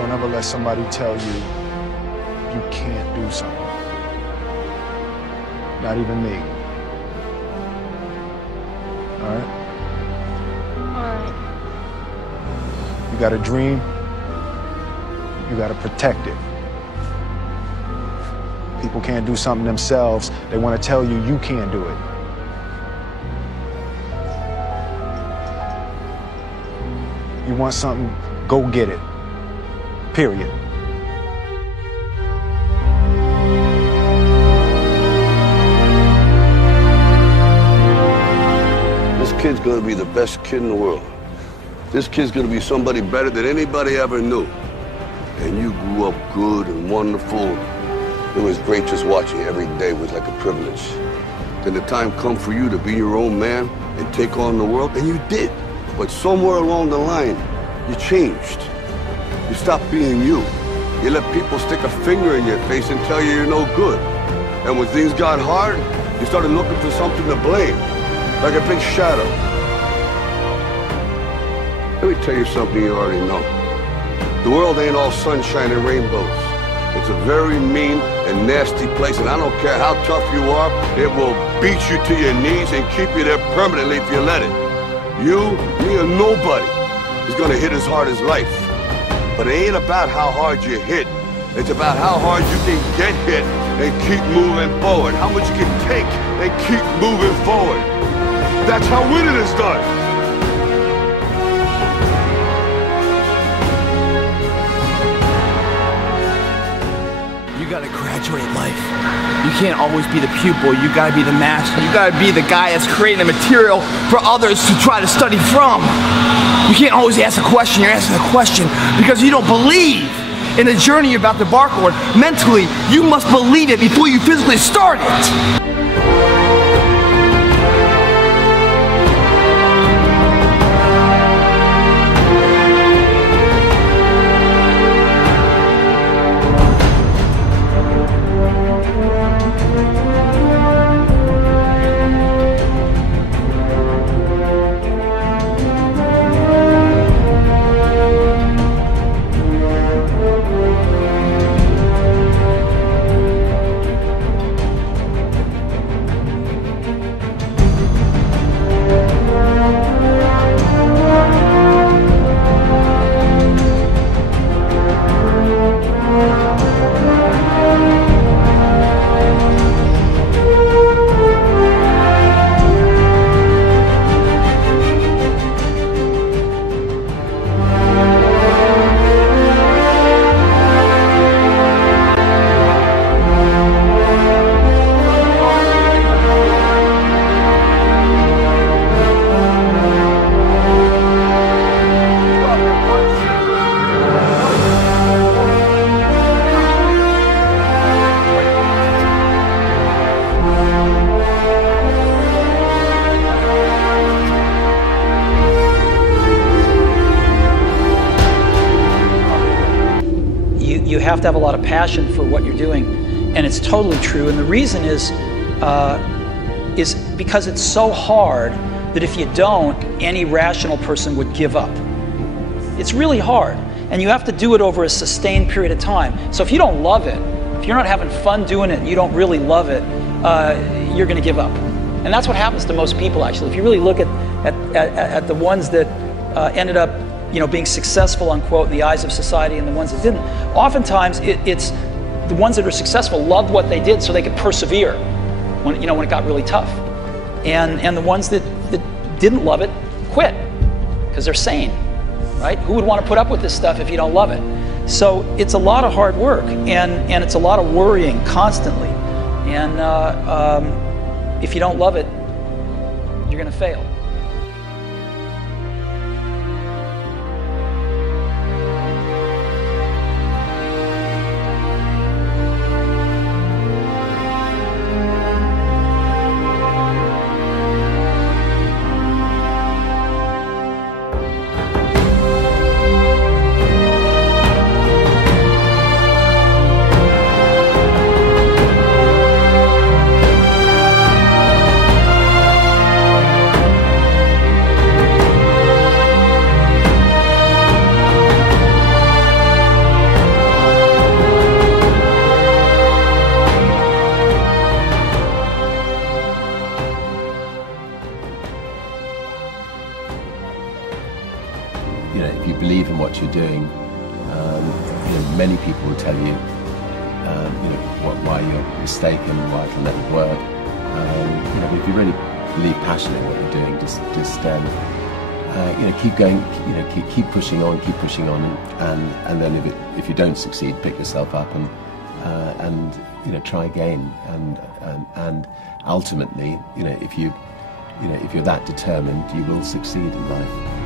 Don't ever let somebody tell you you can't do something. Not even me. All right? Alright. You got a dream, you got to protect it. People can't do something themselves. They want to tell you you can't do it. You want something, go get it. Period. This kid's gonna be the best kid in the world. This kid's gonna be somebody better than anybody ever knew. And you grew up good and wonderful. It was great just watching. Every day was like a privilege. Then the time come for you to be your own man and take on the world, and you did. But somewhere along the line, you changed. You stopped being you. You let people stick a finger in your face and tell you you're no good. And when things got hard, you started looking for something to blame, like a big shadow. Let me tell you something you already know. The world ain't all sunshine and rainbows. It's a very mean and nasty place, and I don't care how tough you are, it will beat you to your knees and keep you there permanently if you let it. You, me, or nobody is gonna hit as hard as life. But it ain't about how hard you hit. It's about how hard you can get hit and keep moving forward. How much you can take and keep moving forward. That's how winning is done. You gotta graduate life. You can't always be the pupil, you gotta be the master. You gotta be the guy that's creating the material for others to try to study from. You can't always ask a question, you're asking a question because you don't believe in the journey you're about to embark on. Mentally, you must believe it before you physically start it. You have to have a lot of passion for what you're doing, and it's totally true. And the reason is because it's so hard that if you don't, any rational person would give up. It's really hard, and you have to do it over a sustained period of time. So if you don't love it, if you're not having fun doing it, and you don't really love it, you're going to give up. And that's what happens to most people, actually. If you really look at the ones that ended up being successful, unquote, in the eyes of society, and the ones that didn't. Oftentimes, it's the ones that are successful loved what they did so they could persevere when it got really tough. And the ones that didn't love it quit because they're sane, right? Who would want to put up with this stuff if you don't love it? So it's a lot of hard work, and it's a lot of worrying constantly. And if you don't love it, you're going to fail. Many people will tell you, why you're mistaken, why it'll never work. If you really believe passionately what you're doing, just keep going, keep pushing on, and then if you don't succeed, pick yourself up and try again, and ultimately, if you're that determined, you will succeed in life.